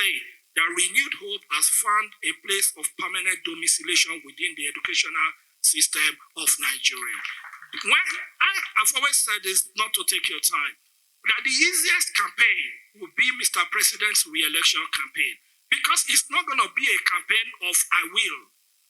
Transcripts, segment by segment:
say that Renewed Hope has found a place of permanent domiciliation within the educational system of Nigeria. I've always said this, not to take your time, that the easiest campaign would be Mr. President's re-election campaign, because it's not going to be a campaign of I will.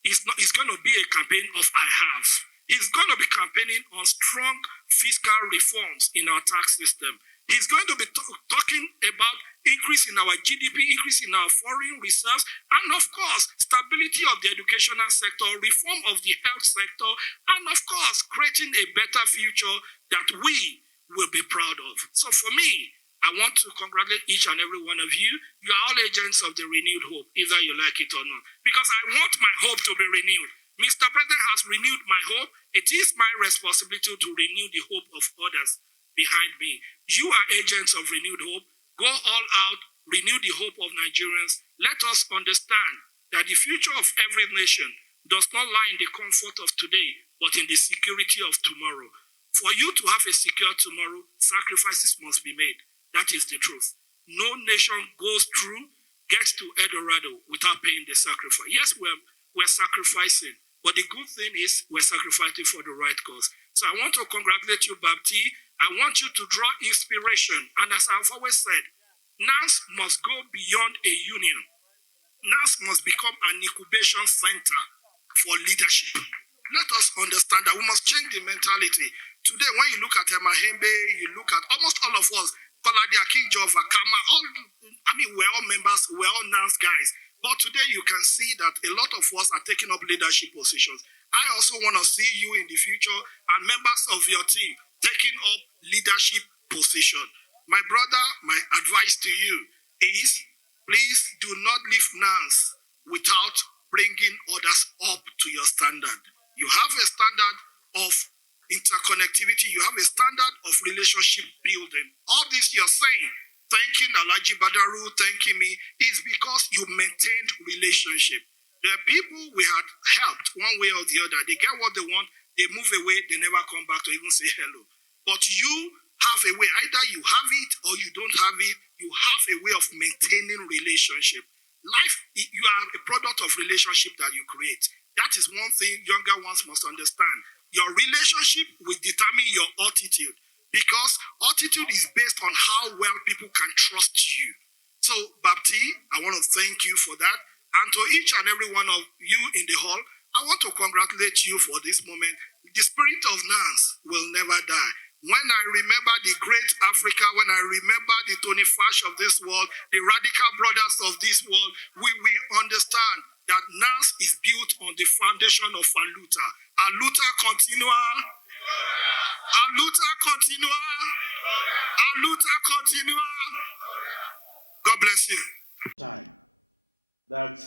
It's going to be a campaign of I have. He's going to be campaigning on strong fiscal reforms in our tax system. He's going to be talking about increase in our GDP, increase in our foreign reserves, and of course, stability of the educational sector, reform of the health sector, and of course, creating a better future that we will be proud of. So for me, I want to congratulate each and every one of you. You are all agents of the Renewed Hope, either you like it or not, because I want my hope to be renewed. Mr. President has renewed my hope. It is my responsibility to renew the hope of others behind me. You are agents of Renewed Hope. Go all out, renew the hope of Nigerians. Let us understand that the future of every nation does not lie in the comfort of today, but in the security of tomorrow. For you to have a secure tomorrow, sacrifices must be made. That is the truth. No nation goes through, gets to Eldorado without paying the sacrifice. Yes, we're sacrificing, but the good thing is we're sacrificing for the right cause. So I want to congratulate you, Bapti. I want you to draw inspiration. And as I've always said, NANS must go beyond a union. NANS must become an incubation center for leadership. Let us understand that we must change the mentality. Today, when you look at Emahembe, you look at almost all of us, Kolade Akinjova, Kama, we're all members, we're all NANS guys. But today you can see that a lot of us are taking up leadership positions. I also want to see you in the future and members of your team taking up leadership position. My brother, my advice to you is, please do not leave NANS without bringing others up to your standard. You have a standard of interconnectivity. You have a standard of relationship building. All this you're saying, thanking Alhaji Badaru, thanking me, is because you maintained relationship. The people we had helped one way or the other, they get what they want, they move away, they never come back to even say hello. But you have a way, either you have it or you don't have it, you have a way of maintaining relationship. Life, you are a product of relationship that you create. That is one thing younger ones must understand. Your relationship will determine your attitude, because attitude is based on how well people can trust you. So, Bapti, I want to thank you for that. And to each and every one of you in the hall, I want to congratulate you for this moment. The spirit of NANS will never die. When I remember the great Africa, when I remember the Tony Fash of this world, the radical brothers of this world, we will understand that NANS is built on the foundation of Aluta. Aluta continua. Aluta continua. Aluta continua. God bless you. Time that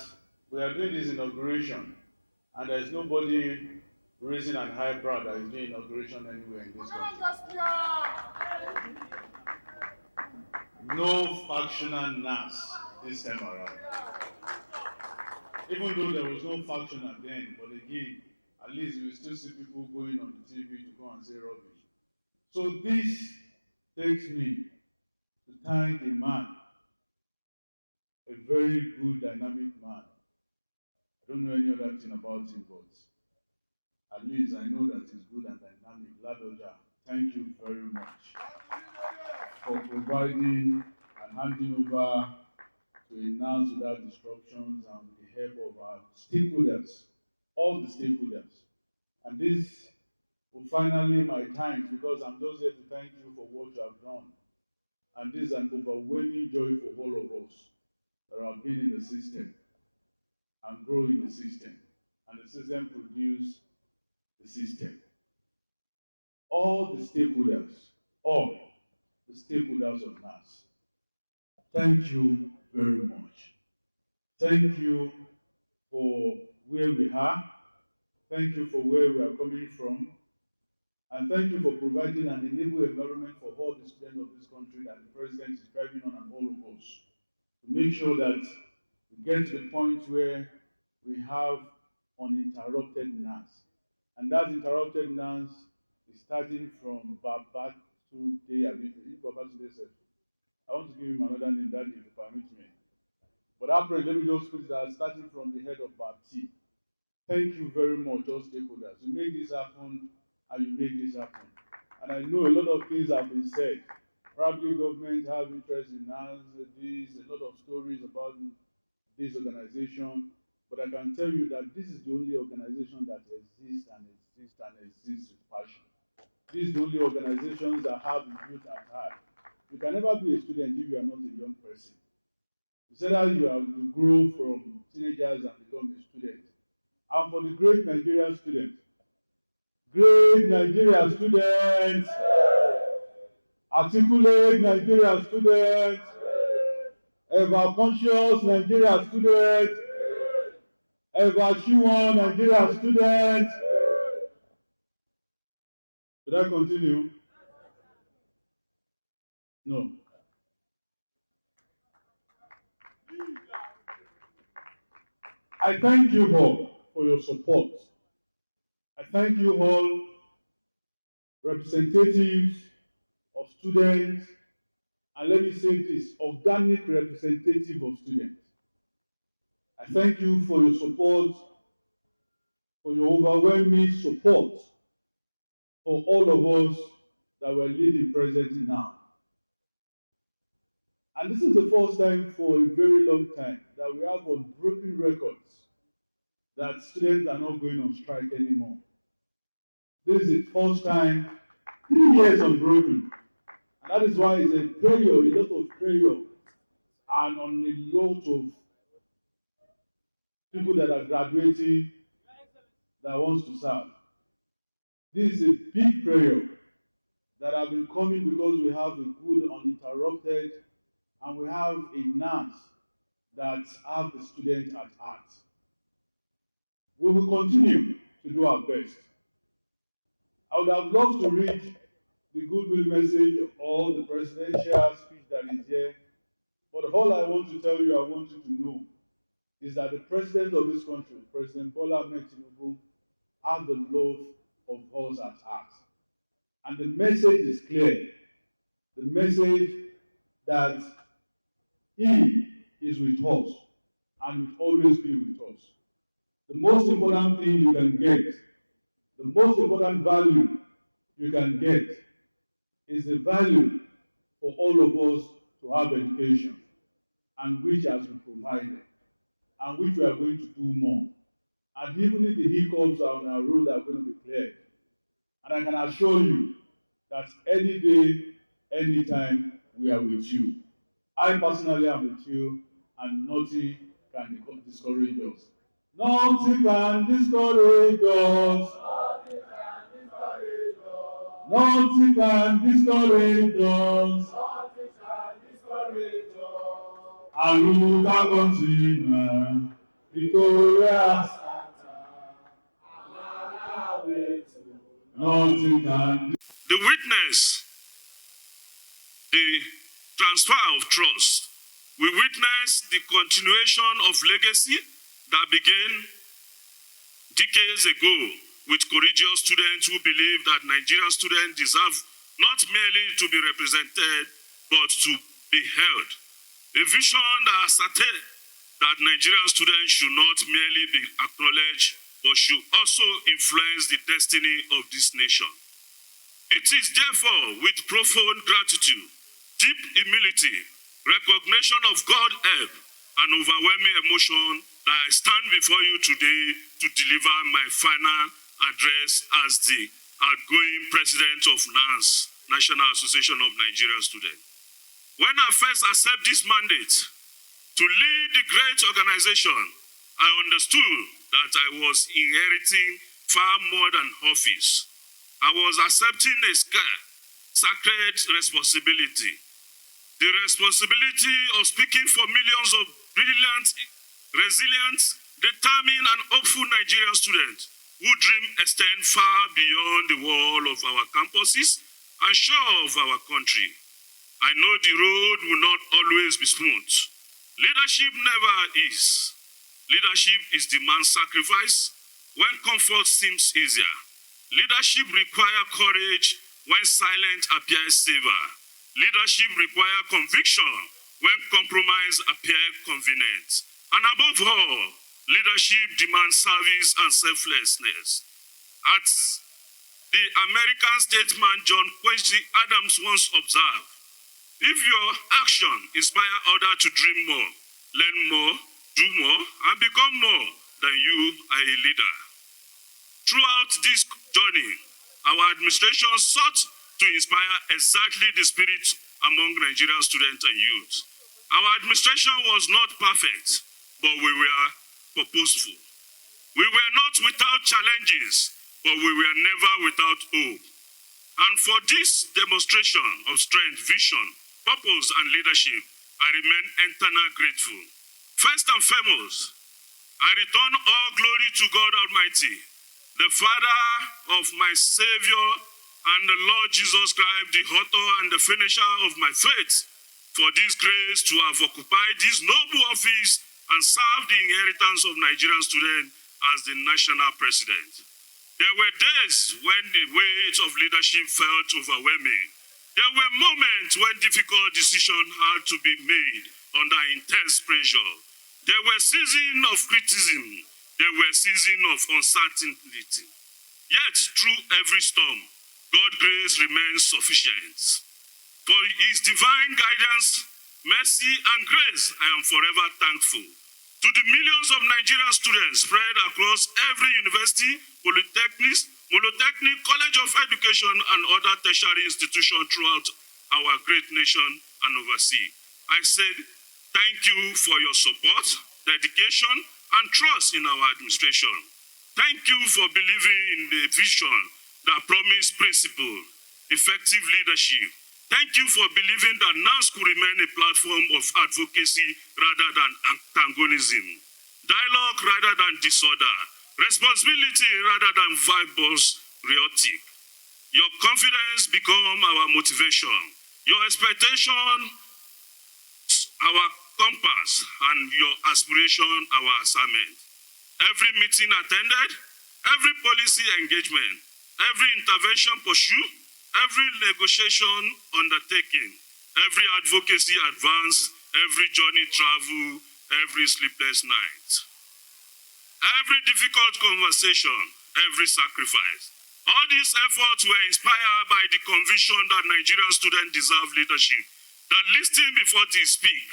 we are doing this inauguration, and there is nobody raising an eyebrow that is doing inauguration anywhere in this country. No factional NAS this time around. Even though there was no factional then, but again, at least you will still see people going on the TV to go and say rubbish. So this takes me to thank a man, a very good, dynamic man. I don't know any other thing about him, but at least I know that he's good and dynamic. Ladoja, thank you very much for providing and handing over to announce without disruptions and with the help of our stakeholders, all the stakeholders. And this will finally my thanks, because I'm just here to thank you for what you have done. And this is an overwhelming joy for all of us that have been in the system and grow in the system. And the system produce the system. All the stakeholders of NAS, thank you very much. Thank you for where we are. Thank you for where we are coming from. And thank you for providing an enable environment for all the students of this country that the president is driving on, and all of us, to make sure that we get to the point where we have uninterrupted NAS. And that interrupted NAS is starting from Babatunde. I want to give him another name, that if you permit me. But apparently, let me just put that starting from the head of party. Thank you very much, all stakeholders. You make this happen, and you make this happen. And I know a lot of things have been said. Probably government have interest in this, a lot of stories about this organization. But I can tell you that this is the only organization that exists and exists and exists with passion. This is the only organizations that have the youth at heart. You can never be a student if you are not a young person. You said that you grow from teenagers and become a student. And for the great Nigerian students, articulate Nigerian students, ever conscious Nigerian students, ever sure Nigerian students. Should I continue? No. I thank you all for your support. I thank you all, representatives of students, and let me say this, organic representative of students. I thank you for your support, for your overwhelming support for all of us that we're leading presently now. And this is the first time for a very long time that we have unbroken records that students are not going on strike anymore. This is the first time, 3 years unbroken. And that is why it's a lot of prayer, and on a lot of people that are graduating that wants to serve. This is a big prayer that have been coming because we have a good uninterrupted, and we have a nurse that have the student at heart. We will continue to do our best. I would have loved to read the goodwill message or the presidential speech that is here, but all I want to tell you, I want you to know, is that the president of this country, President Bola Ahmed Tinubu, has the love of us at heart. And the message is clear. The message that he is with us and will always be with us. The most important thing you can get, the most important value you can get is the value for all of us to have education, and which has been provided, and which we are going to do more. And even if the hiccups on our road are going to be cleared, and I can assure you that any day, anytime, we are with you. I personally am with you, and nothing can discourage us. Nothing can discourage us. Nothing can discourage us. Aluka continua, Victoria. Nothing can. The witness, the transfer of trust. We witness the continuation of legacy that began decades ago with courageous students who believe that Nigerian students deserve not merely to be represented, but to be held. A vision that asserted that Nigerian students should not merely be acknowledged, but should also influence the destiny of this nation. It is therefore with profound gratitude, deep humility, recognition of God's help, and overwhelming emotion that I stand before you today to deliver my final address as the outgoing president of NANS, National Association of Nigerian Students. When I first accepted this mandate to lead the great organization, I understood that I was inheriting far more than office. I was accepting a sacred responsibility. The responsibility of speaking for millions of brilliant, resilient, determined, and hopeful Nigerian students whose dream extend far beyond the wall of our campuses and shore of our country. I know the road will not always be smooth. Leadership never is. Leadership is demand sacrifice when comfort seems easier. Leadership requires courage when silence appears safer. Leadership requires conviction when compromise appears convenient. And above all, leadership demands service and selflessness. As the American statesman John Quincy Adams once observed, if your action inspires others to dream more, learn more, do more, and become more than you are a leader. Throughout this journey, our administration sought to inspire exactly the spirit among Nigerian students and youth. Our administration was not perfect, but we were purposeful. We were not without challenges, but we were never without hope. And for this demonstration of strength, vision, purpose, and leadership, I remain eternally grateful. First and foremost, I return all glory to God Almighty, the Father of my Savior and the Lord Jesus Christ, the author and the finisher of my faith, for this grace to have occupied this noble office and serve the inheritance of Nigerian students as the national president. There were days when the weight of leadership felt overwhelming. There were moments when difficult decisions had to be made under intense pressure. There were seasons of criticism. There were seasons of uncertainty. Yet, through every storm, God's grace remains sufficient. For His divine guidance, mercy, and grace, I am forever thankful. To the millions of Nigerian students spread across every university, polytechnics, college of education, and other tertiary institutions throughout our great nation and overseas, I said, thank you for your support, dedication, and trust in our administration. Thank you for believing in the vision that promised principle, effective leadership. Thank you for believing that NANS could remain a platform of advocacy rather than antagonism, dialogue rather than disorder, responsibility rather than verbose rhetoric. Your confidence become our motivation, your expectation our compass, and your aspiration our assignment. Every meeting attended, every policy engagement, every intervention pursued, every negotiation undertaken, every advocacy advance, every journey travel, every sleepless night, every difficult conversation, every sacrifice. All these efforts were inspired by the conviction that Nigerian students deserve leadership, that listen before they speak,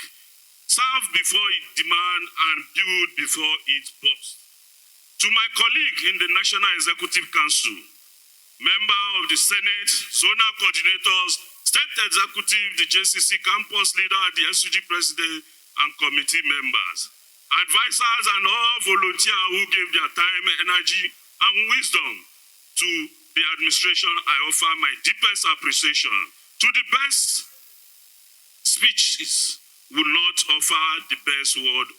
serve before it demand, and build before it boast. To my colleague in the National Executive Council, member of the Senate, zonal coordinators, state executive, the JCC campus leader, the SUG president, and committee members, advisors, and all volunteers who gave their time, energy, and wisdom to the administration, I offer my deepest appreciation. To the best speeches will not offer the best word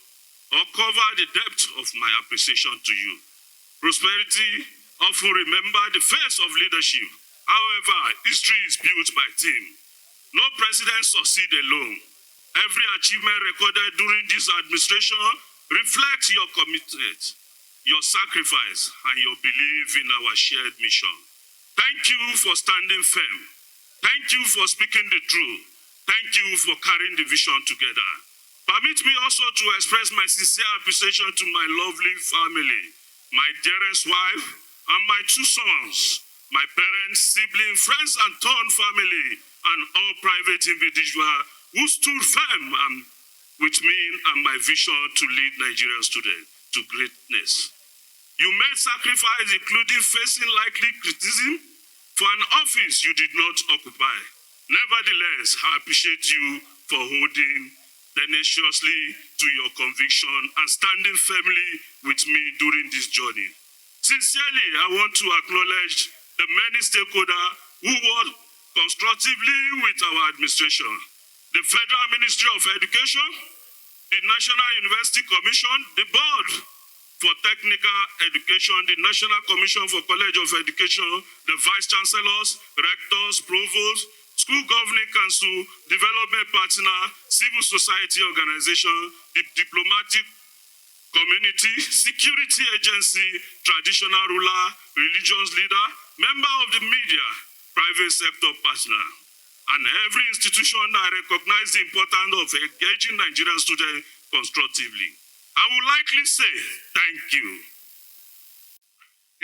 or cover the depth of my appreciation to you. Prosperity often remember the face of leadership. However, history is built by team. No president succeeds alone. Every achievement recorded during this administration reflects your commitment, your sacrifice, and your belief in our shared mission. Thank you for standing firm. Thank you for speaking the truth. Thank you for carrying the vision together. Permit me also to express my sincere appreciation to my lovely family, my dearest wife, and my two sons, my parents, siblings, friends, and torn family, and all private individuals who stood firm with me and my vision to lead Nigerian students to greatness. You made sacrifice, including facing likely criticism for an office you did not occupy. Nevertheless, I appreciate you for holding tenaciously to your conviction and standing firmly with me during this journey. Sincerely, I want to acknowledge the many stakeholders who work constructively with our administration. The Federal Ministry of Education, the National University Commission, the Board for Technical Education, the National Commission for College of Education, the Vice Chancellors, Rectors, Provosts, School Governing Council, Development Partner, Civil Society Organization, the Diplomatic Community, Security Agency, Traditional Ruler, Religious Leader, Member of the Media, Private Sector Partner. and every institution that recognizes the importance of engaging Nigerian students constructively. I would likely say thank you.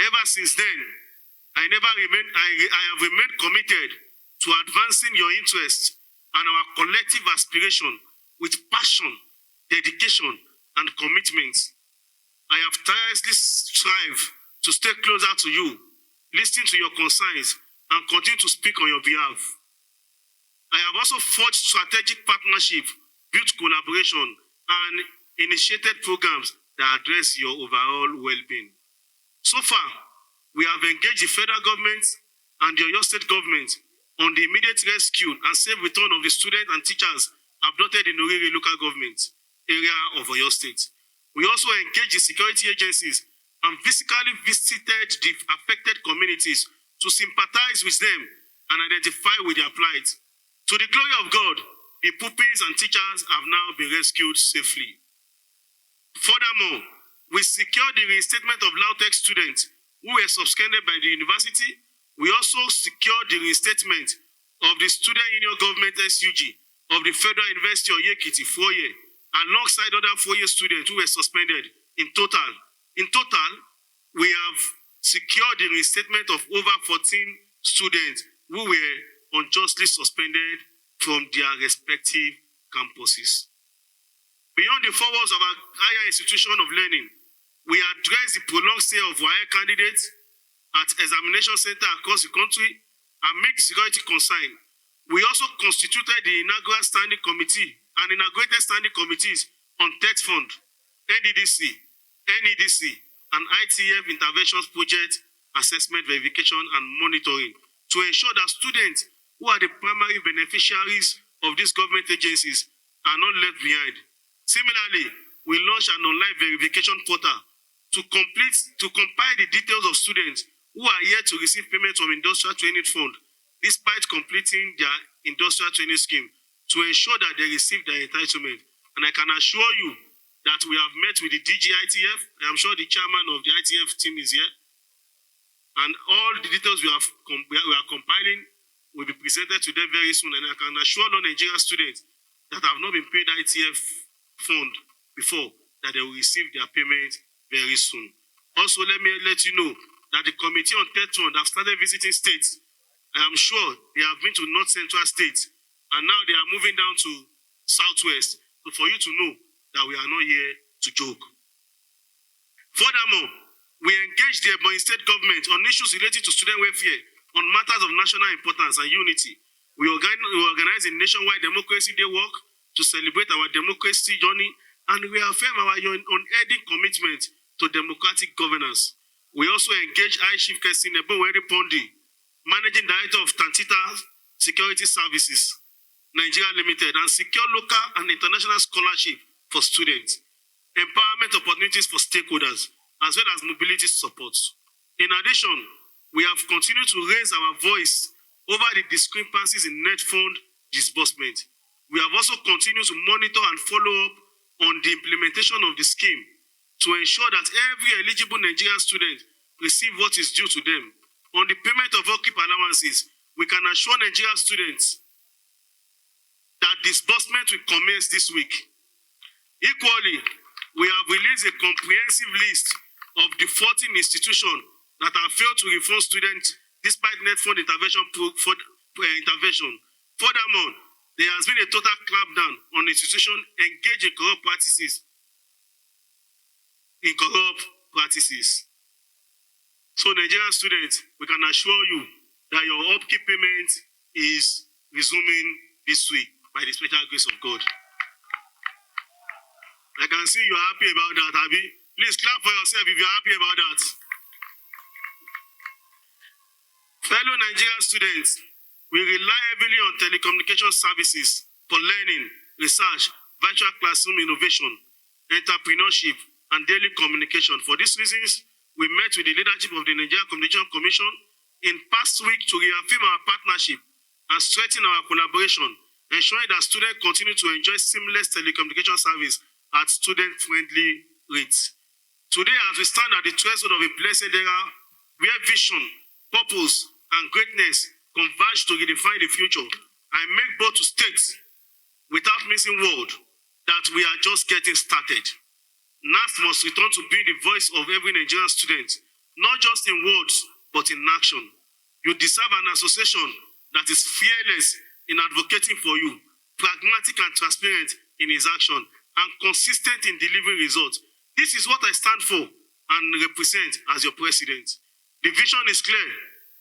Ever since then, I have remained committed to advancing your interests and our collective aspiration with passion, dedication, and commitment. I have tirelessly strived to stay closer to you, listen to your concerns, and continue to speak on your behalf. I have also forged strategic partnership, built collaboration, and initiated programs that address your overall well-being. So far, we have engaged the federal government and the Oyo State government on the immediate rescue and safe return of the students and teachers abducted in Oriri local government area of Oyo State. We also engaged the security agencies and physically visited the affected communities to sympathize with them and identify with their plight. To the glory of God, the pupils and teachers have now been rescued safely. Furthermore, we secured the reinstatement of LAUTECH students who were suspended by the university. We also secured the reinstatement of the Student Union Government SUG of the Federal University of Ekiti 4-year, alongside other 4-year students who were suspended. In total, we have secured the reinstatement of over 14 students who were unjustly suspended from their respective campuses. Beyond the four walls of our higher institution of learning, we address the prolonged stay of WAEC candidates at examination centers across the country and make security concern. We also constituted the inaugurated standing committees on Tech Fund, NDDC, NEDC, and ITF interventions project assessment, verification, and monitoring to ensure that students who are the primary beneficiaries of these government agencies are not left behind. Similarly, we launched an online verification portal to compile the details of students who are yet to receive payment from Industrial Training Fund, despite completing their industrial training scheme, to ensure that they receive their entitlement. And I can assure you that we have met with the DGITF. I'm sure the chairman of the ITF team is here. And all the details we are compiling will be presented to them very soon. And I can assure all Nigerian students that have not been paid ITF fund before that they will receive their payment very soon. Also, let me let you know that the Committee on Tech Fund have started visiting states. I am sure they have been to North Central states, and now they are moving down to Southwest. So for you to know that we are not here to joke. Furthermore, we engage the Ebonyi State government on issues related to student welfare, on matters of national importance and unity. We organize a nationwide Democracy Day walk to celebrate our democracy journey, and we affirm our unending commitment to democratic governance. We also engage Chief Kestin Eboweri Pondi, Managing Director of Tantita Security Services, Nigeria Limited, and secure local and international scholarship for students, empowerment opportunities for stakeholders, as well as mobility support. In addition, we have continued to raise our voice over the discrepancies in net fund disbursement. We have also continued to monitor and follow up on the implementation of the scheme to ensure that every eligible Nigerian student receive what is due to them. On the payment of upkeep allowances, we can assure Nigerian students that disbursement will commence this week. Equally, we have released a comprehensive list of the 14 institutions that have failed to refund students despite net fund intervention. Furthermore, there has been a total clampdown on institutions engaged in corrupt practices. So, Nigerian students, we can assure you that your upkeep payment is resuming this week by the special grace of God. I can see you're happy about that, Abi. Please clap for yourself if you're happy about that. Fellow Nigerian students, we rely heavily on telecommunication services for learning, research, virtual classroom innovation, entrepreneurship, and daily communication. For these reasons, we met with the leadership of the Nigerian Communication Commission in past week to reaffirm our partnership and strengthen our collaboration, ensuring that students continue to enjoy seamless telecommunication service at student-friendly rates. Today, as we stand at the threshold of a blessed era where vision, purpose, and greatness converge to redefine the future, I make bold to state, without missing word, that we are just getting started. NASS must return to being the voice of every Nigerian student, not just in words, but in action. You deserve an association that is fearless in advocating for you, pragmatic and transparent in its action, and consistent in delivering results. This is what I stand for and represent as your president. The vision is clear,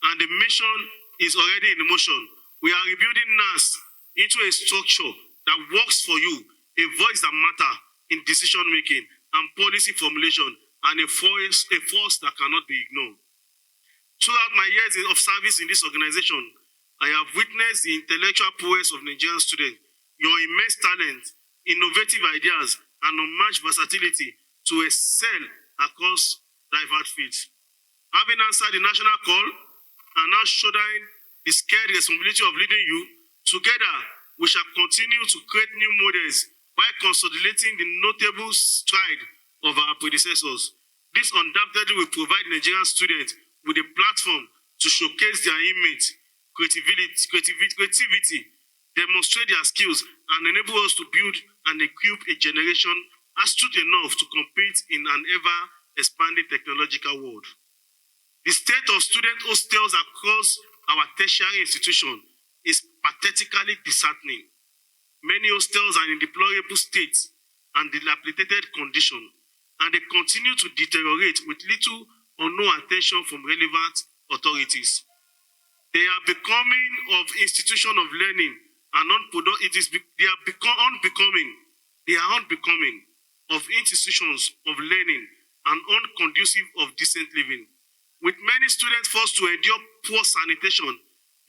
and the mission is already in motion. We are rebuilding NASS into a structure that works for you, a voice that matters in decision-making and policy formulation, and a force that cannot be ignored. Throughout my years of service in this organization, I have witnessed the intellectual prowess of Nigerian students, your immense talent, innovative ideas, and unmatched versatility to excel across diverse fields. Having answered the national call and now shouldering the scared responsibility of leading you, together we shall continue to create new models while consolidating the notable stride of our predecessors. This undoubtedly will provide Nigerian students with a platform to showcase their image, creativity, demonstrate their skills, and enable us to build and equip a generation astute enough to compete in an ever-expanding technological world. The state of student hostels across our tertiary institution is pathetically disheartening. Many hostels are in deplorable states and dilapidated condition, and they continue to deteriorate with little or no attention from relevant authorities. They are becoming of institution of learning and they are unbecoming of institutions of learning and unconducive of decent living. With many students forced to endure poor sanitation,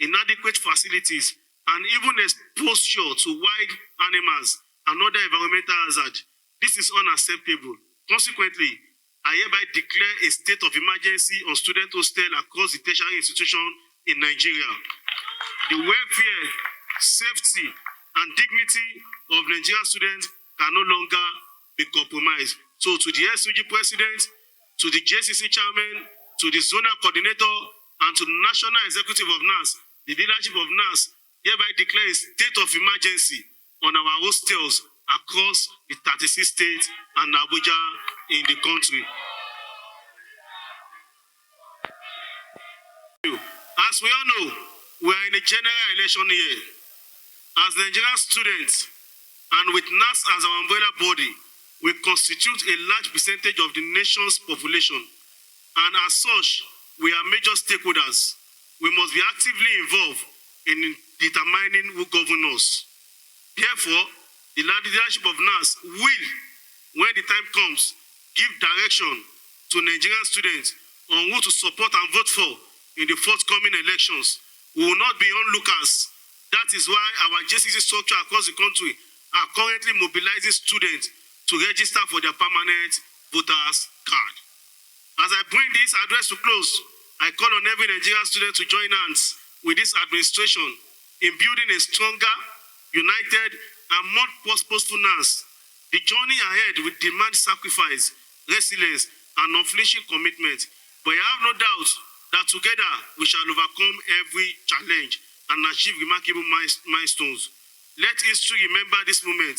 inadequate facilities, and even exposure to wild animals and other environmental hazards, this is unacceptable. Consequently, I hereby declare a state of emergency on student hostel across the tertiary institution in Nigeria. The welfare, safety, and dignity of Nigerian students can no longer be compromised. So to the SUG president, to the JCC chairman, to the zonal coordinator, and to the national executive of NASS, the leadership of NASS hereby declare a state of emergency on our hostels across the 36 states and Abuja in the country. As we all know, we are in a general election year. As Nigerian students, and with NASS as our umbrella body, we constitute a large percentage of the nation's population. And as such, we are major stakeholders. We must be actively involved in determining who governs us. Therefore, the leadership of NASS will, when the time comes, give direction to Nigerian students on who to support and vote for in the forthcoming elections. We will not be onlookers. That is why our JCC structure across the country are currently mobilizing students to register for their permanent voters card. As I bring this address to close, I call on every Nigerian student to join hands with this administration in building a stronger, united, and more purposeful NASS. The journey ahead will demand sacrifice, resilience, and unflinching commitment. But I have no doubt that together we shall overcome every challenge and achieve remarkable milestones. Let history remember this moment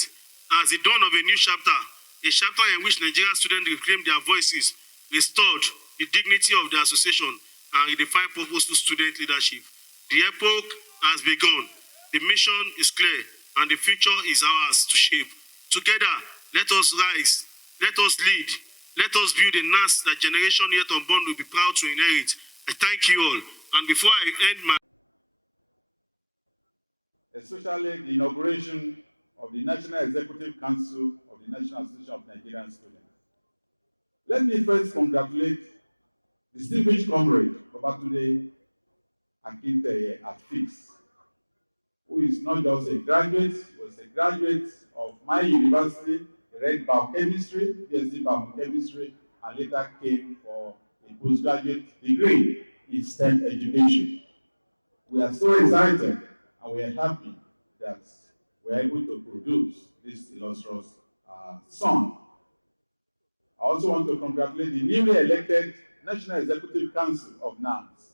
as the dawn of a new chapter, a chapter in which Nigerian students reclaim their voices, restored the dignity of the association, and redefined purposeful student leadership. The epoch has begun. The mission is clear, and the future is ours to shape. Together, let us rise, let us lead, let us build a NASS that generation yet unborn will be proud to inherit. I thank you all. And before I end my especially the inauguration of the National Executive Council of the National Association of Nigerian Students. Let me first congratulate distinguished comrade Babatunde Akinteye Afix, who is not just a graduate, was a graduate of my university, read biochemistry, PhD biochemistry, and later came for a postgraduate degree in STEM education. We are so excited and we are happy that we are able to produce this illustrious son. I also want to congratulate the newly elected National Executive Council of NASS.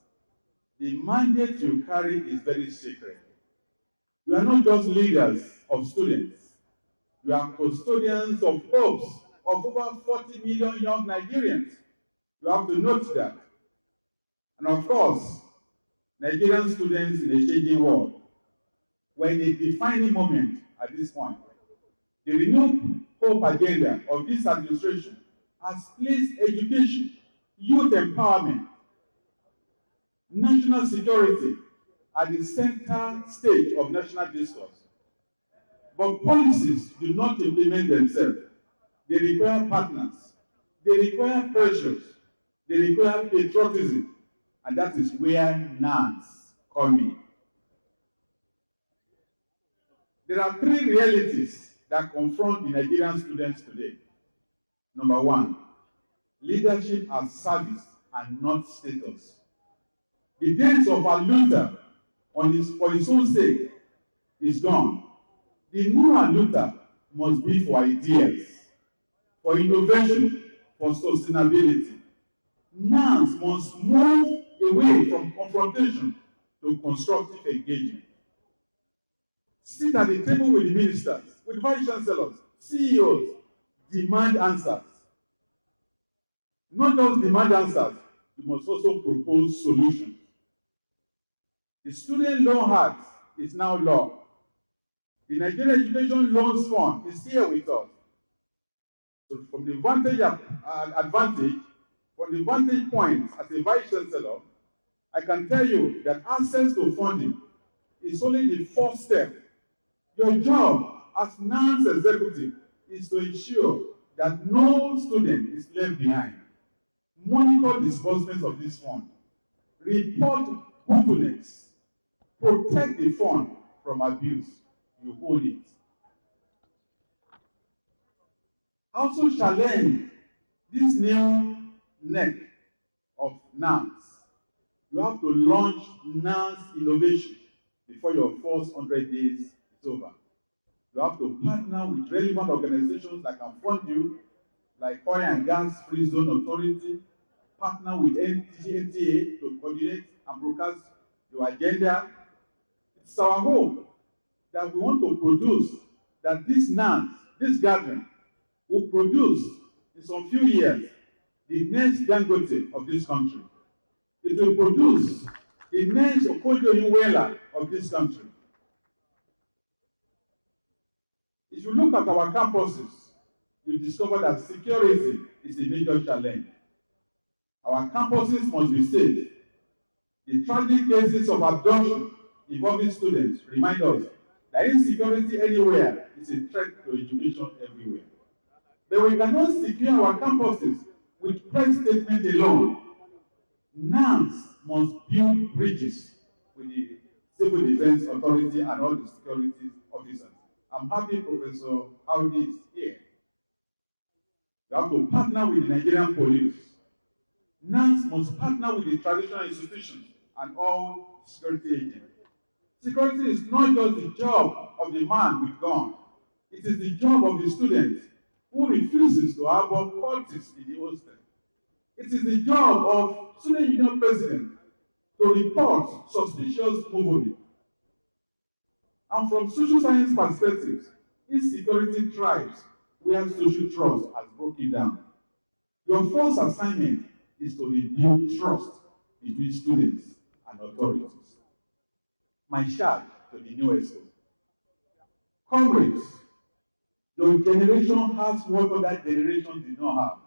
The mandate you carry is very sacred. You are not just leaders of students. You are custodians of hopes of over 40 million young Nigerians. You have to note that. And of course, Nigerian students in a changing world were in a defining moment at this point. The renewed hope agenda of this administration has placed education, youth empowerment, national security at the center stage of national discourse. But policies do not implement themselves. They require partners. They require pressures. They require patriotism. And that is where NANS come in. There are three realities that confront the Nigerian students today. Number one, leadership as service and not status. The days of Aluta for his own sake is gone. The new Aluta must be for ideas, for innovation, for sustainability. NANS must move away from confrontation to constructive engagement. Sit at the table with the ministers, with vice chancellors, CEOs, demand answers. Not just demand answers, you must also propose solutions. The Student Loan Act is now law. The Nigerian Education Loans Fund is here with us. So from the vantage point as a vice chancellor, I can tell you that access to funding is only the first step. Your job as NANS executive is to ensure that no student is left behind. Monitor disbursements of this fund. Report bottlenecks. Protect the fund from abuse. You own it. Also challenge this new neck of NANS. You have to launch NANS innovation before your first 100 days is over. You have to partner with relevant organizations that can fund you, like Oil and Gas Free Zone Authority, partner with NTA to coordinate and broadcast your agenda. It's our hope that we want to produce, that this NANS, this gathering, will produce in some few years the next Dangote of this country. It will produce the next Okojo-Iweala of this country. If you look at our campuses, you discover that security is a major challenge. Our campuses must be safe. The tragic cases of abduction involving students remind us that insecurity anywhere is a threat to education everywhere. But we cannot secure our campuses with press statement alone. NANS must build bridges with the Civil Defense Authority and all the security officers. I'm happy Professor Audi is here. You have to partner with the Nigerian police. NANS must partner with the traditional institutions and all security agents. Security is not just the job of the man with gun. It is the job of the student who refuses to harbor politics in the hostel. It is the job of student union president to report suspicious movement. And from social science perspectives, insecurity thrives where social trust has broken down. Your first assignment is to rebuild trust between students and authorities. My charge to the new ESCO. Comrades, your generation has what other generation did not have.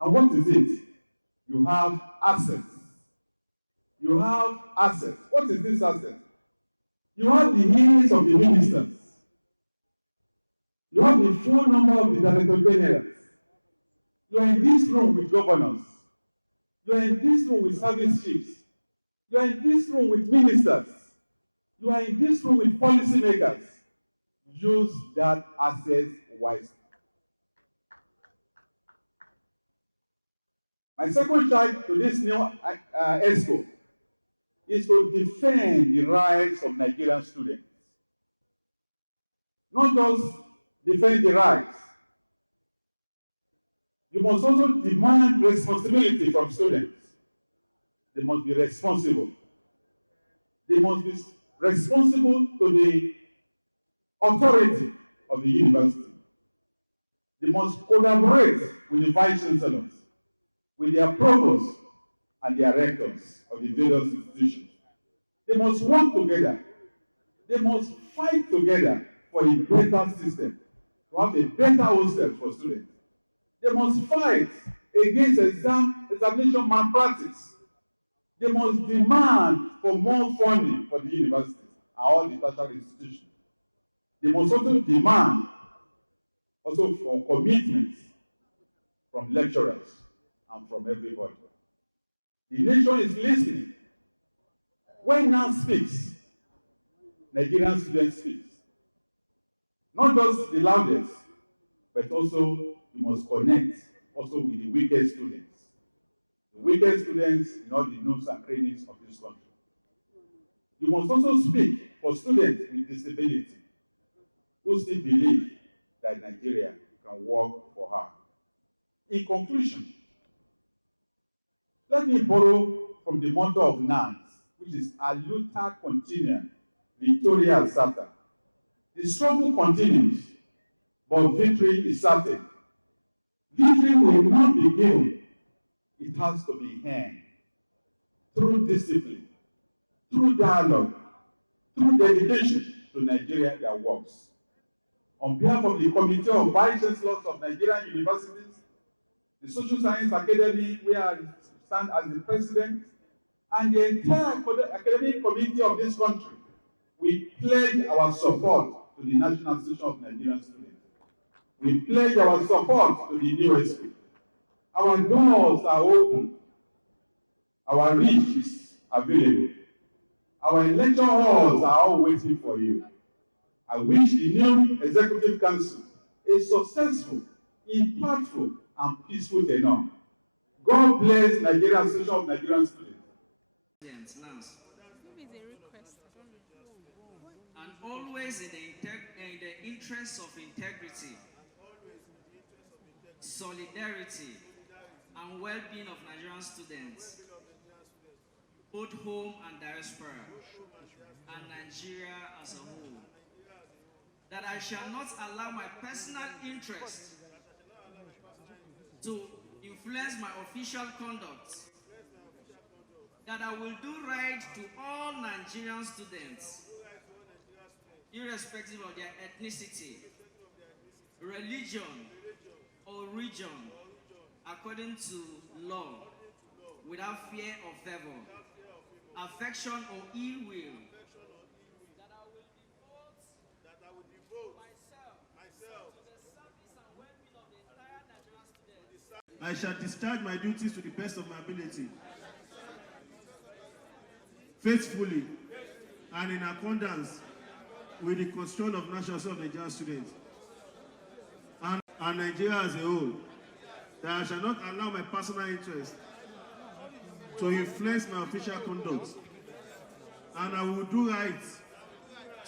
And what is it? You have assets. You have assets. What is this asset? You have the names of the ministers. You have the phone number of the director generals. You are in this room with governors. You are in this room with service chiefs. You are in this room with ministers. You are in this room with policymakers. Use that asset wisely. My second charge to this new ESCO is to defend the rights of Nigerian students. Not just defend the rights. You must also demand responsibility from students. They must be responsible. They must be responsible to the authority of the university. They must collaborate with the vice chancellors, with their provosts and their rectors of the various institutions. They must work together. They must fight together for a better system, to have a better hostel for students. They must fight against examination malpractice. They must demand for more funding for the universities and all the tertiary institutions. They must also demand for commitments from lecturers and from everybody. The nation is listening. When NAN speaks, Nigerian students speak. Not just the loudest, but also you must connect also with the weakest students. The weakest students in all the nooks and crannies of this country. You must also speak for students with disability who still believe that Nigeria can work for her. In conclusion, let me borrow from the motto of NANS, which is Aluta Continua, Victoria Certa. The struggle continues, but victory is certain. Victory will not be given. It has to be earned through discipline, through dialogue, through dedication to Nigeria that works. On behalf of the Committee of Vice Chancellors of Nigerian Universities, the Social Science Academy, where I stand as the president, and the entire academic community of this country, we pledge our support to the National Association of Nigerian Students. We pledge our support to the new SP. Our doors are open. Our reach is available. Our lecture halls are all waiting for you. I wish the new Executive Council a successful, impactful, and peaceful tenure. God bless Nigerian Association of Nigerian Students. And always in the interest of integrity, solidarity, and well-being of Nigerian students, both home and diaspora, and Nigeria as a whole, that I shall not allow my personal interest to influence my official conduct, that I will do right to all Nigerian students, irrespective of their ethnicity, religion, or region, according to law, without fear or favor, affection or ill will, that I will devote myself to the service and well-being of the entire Nigerian students. I shall discharge my duties to the best of my ability, faithfully and in accordance with the Constitution of National Association of Nigerian Students and Nigeria as a whole, that I shall not allow my personal interest to influence my official conduct, and I will do right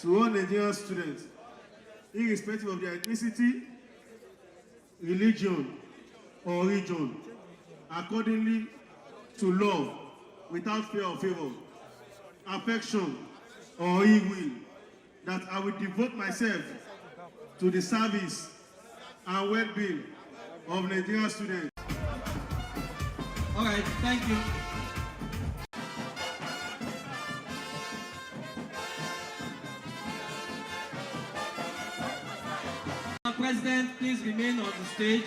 to all Nigerian students, irrespective of their ethnicity, religion, or region, accordingly to law, without fear or favor, affection, or ill will, that I will devote myself to the service and well-being of Nigerian students. All right, thank you. Mr. President, please remain on the stage.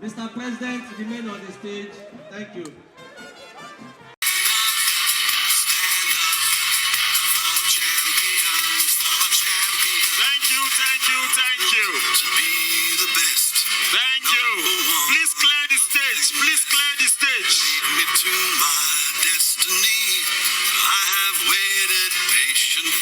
Mr. President, remain on the stage. Thank you. Thank you.